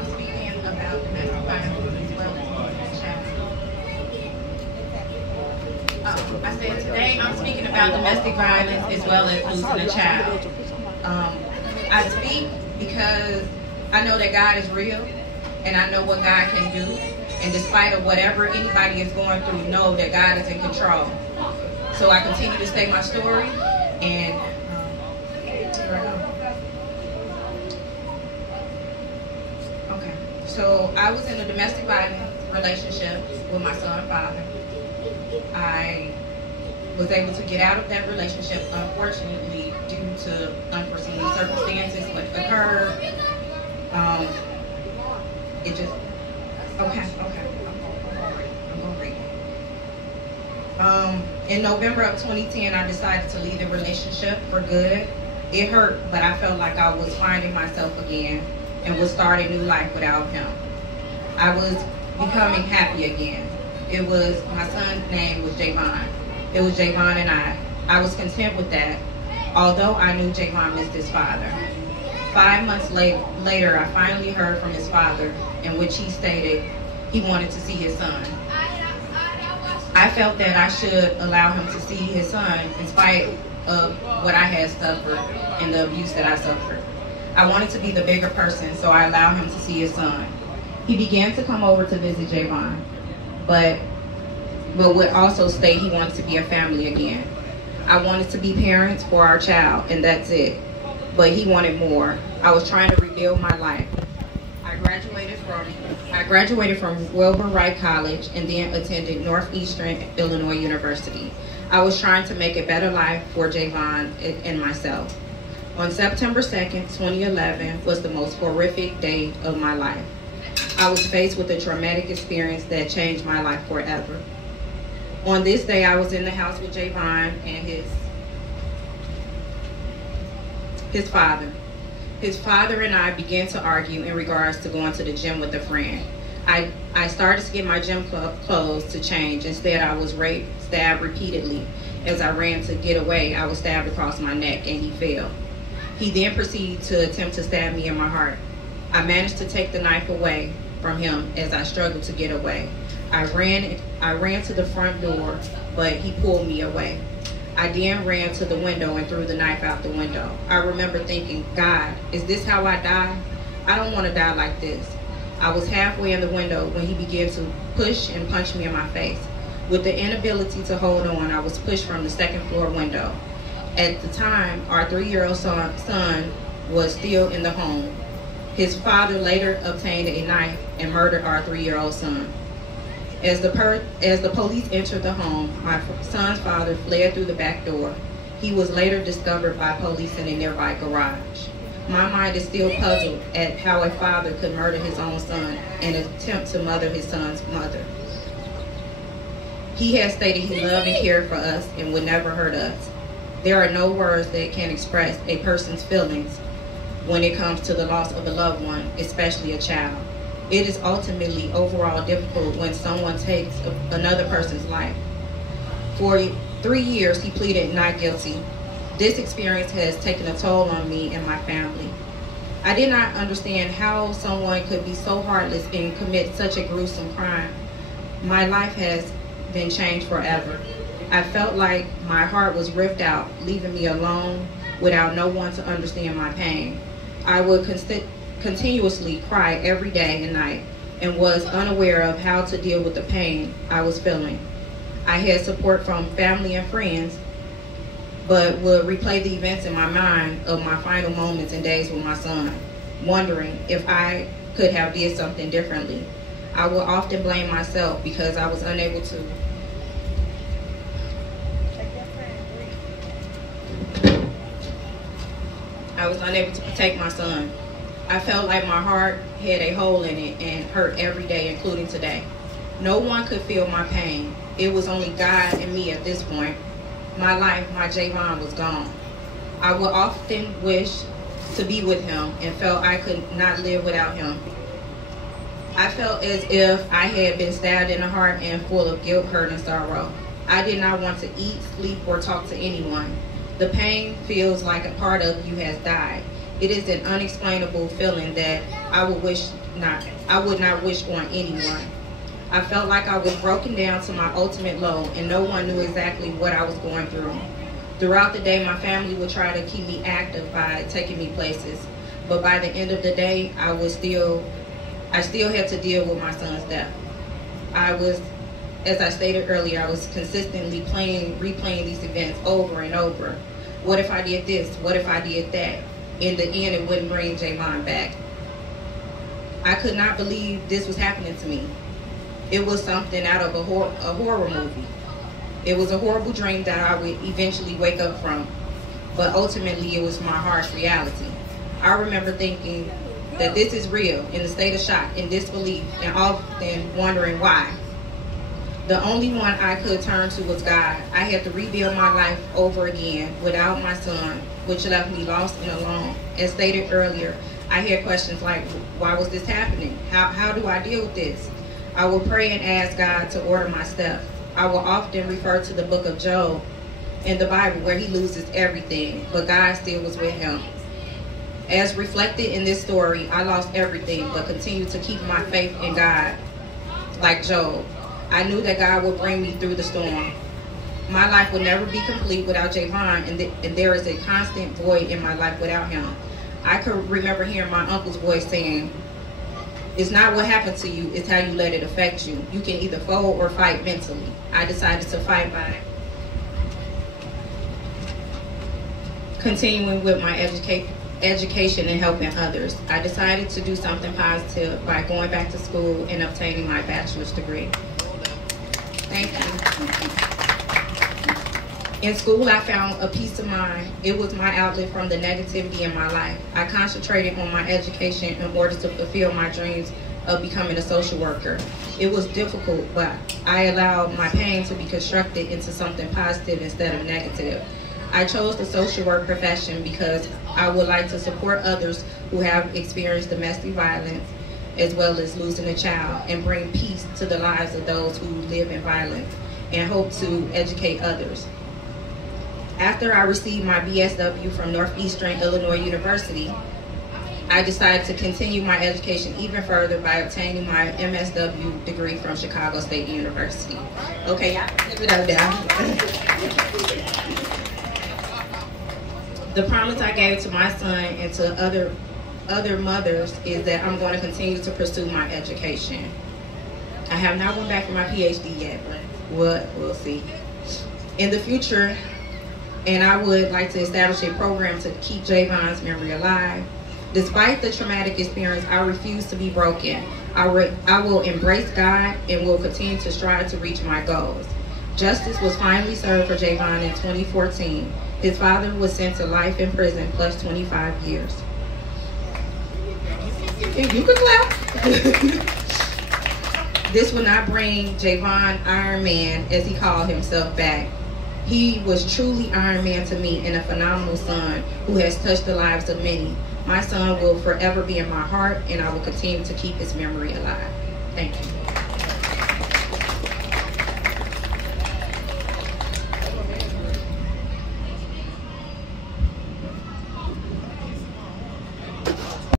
I'm speaking about domestic violence as well as child. I said today I'm speaking about domestic violence as well as losing a child. I speak because I know that God is real, and I know what God can do. And despite of whatever anybody is going through, know that God is in control. So I continue to say my story, and here I go. Okay, so I was in a domestic violence relationship with my son's father. I was able to get out of that relationship, unfortunately, due to unforeseen circumstances what occurred. It just, okay. I'm gonna read it. In November of 2010, I decided to leave the relationship for good. It hurt, but I felt like I was finding myself again and would start a new life without him. I was becoming happy again. It was, my son's name was Javon. It was Javon and I was content with that, although I knew Javon missed his father. 5 months later, I finally heard from his father, in which he stated he wanted to see his son. I felt that I should allow him to see his son in spite of what I had suffered and the abuse that I suffered. I wanted to be the bigger person, so I allowed him to see his son. He began to come over to visit Javon, but would also state he wanted to be a family again. I wanted to be parents for our child, and that's it. But he wanted more. I was trying to rebuild my life. I graduated from Wilbur Wright College and then attended Northeastern Illinois University. I was trying to make a better life for Javon and myself. On September 2nd, 2011 was the most horrific day of my life. I was faced with a traumatic experience that changed my life forever. On this day, I was in the house with Javon and his father. His father and I began to argue in regards to going to the gym with a friend. I started to get my gym clothes to change. Instead, I was raped, stabbed repeatedly. As I ran to get away, I was stabbed across my neck and he fell. He then proceeded to attempt to stab me in my heart. I managed to take the knife away from him as I struggled to get away. I ran to the front door, but he pulled me away. I then ran to the window and threw the knife out the window. I remember thinking, God, is this how I die? I don't want to die like this. I was halfway in the window when he began to push and punch me in my face. With the inability to hold on, I was pushed from the second floor window. At the time, our 3-year-old son was still in the home. His father later obtained a knife and murdered our 3-year-old son. As the police entered the home, my son's father fled through the back door. He was later discovered by police in a nearby garage. My mind is still puzzled at how a father could murder his own son and attempt to murder his son's mother. He has stated he loved and cared for us and would never hurt us. There are no words that can express a person's feelings when it comes to the loss of a loved one, especially a child. It is ultimately overall difficult when someone takes another person's life. For 3 years, he pleaded not guilty. This experience has taken a toll on me and my family. I did not understand how someone could be so heartless and commit such a gruesome crime. My life has been changed forever. I felt like my heart was ripped out, leaving me alone without no one to understand my pain. I would continuously cry every day and night and was unaware of how to deal with the pain I was feeling. I had support from family and friends, but would replay the events in my mind of my final moments and days with my son, wondering if I could have did something differently. I would often blame myself because I was unable to protect my son. I felt like my heart had a hole in it and hurt every day, including today. No one could feel my pain. It was only God and me at this point. My life, my Javon, was gone. I would often wish to be with him and felt I could not live without him. I felt as if I had been stabbed in the heart and full of guilt, hurt, and sorrow. I did not want to eat, sleep, or talk to anyone. The pain feels like a part of you has died. It is an unexplainable feeling that I would not wish on anyone. I felt like I was broken down to my ultimate low, and no one knew exactly what I was going through. Throughout the day, my family would try to keep me active by taking me places, but by the end of the day, I still had to deal with my son's death. As I stated earlier, I was consistently replaying these events over and over. What if I did this? What if I did that? In the end, it wouldn't bring Javon back. I could not believe this was happening to me. It was something out of a horror movie. It was a horrible dream that I would eventually wake up from, but ultimately it was my harsh reality. I remember thinking that this is real, in a state of shock and disbelief, and often wondering why. The only one I could turn to was God. I had to rebuild my life over again without my son, which left me lost and alone. As stated earlier, I had questions like, why was this happening? How do I deal with this? I will pray and ask God to order my steps. I will often refer to the book of Job in the Bible where he loses everything, but God still was with him. As reflected in this story, I lost everything, but continued to keep my faith in God like Job. I knew that God would bring me through the storm. My life would never be complete without Javon, and there is a constant void in my life without him. I could remember hearing my uncle's voice saying, it's not what happened to you, it's how you let it affect you. You can either fold or fight mentally. I decided to fight by continuing with my education and helping others. I decided to do something positive by going back to school and obtaining my bachelor's degree. Thank you. In school, I found a peace of mind. It was my outlet from the negativity in my life. I concentrated on my education in order to fulfill my dreams of becoming a social worker. It was difficult, but I allowed my pain to be constructed into something positive instead of negative. I chose the social work profession because I would like to support others who have experienced domestic violence, as well as losing a child, and bring peace to the lives of those who live in violence, and hope to educate others. After I received my BSW from Northeastern Illinois University, I decided to continue my education even further by obtaining my MSW degree from Chicago State University. Okay, y'all give it up now. The promise I gave to my son and to other mothers is that I'm going to continue to pursue my education. I have not went back for my PhD yet, but we'll see. In the future, and I would like to establish a program to keep Javon's memory alive. Despite the traumatic experience, I refuse to be broken. I will embrace God and will continue to strive to reach my goals. Justice was finally served for Javon in 2014. His father was sent to life in prison plus 25 years. And you can clap. This will not bring Javon Iron Man, as he called himself, back. He was truly Iron Man to me and a phenomenal son who has touched the lives of many. My son will forever be in my heart, and I will continue to keep his memory alive. Thank you.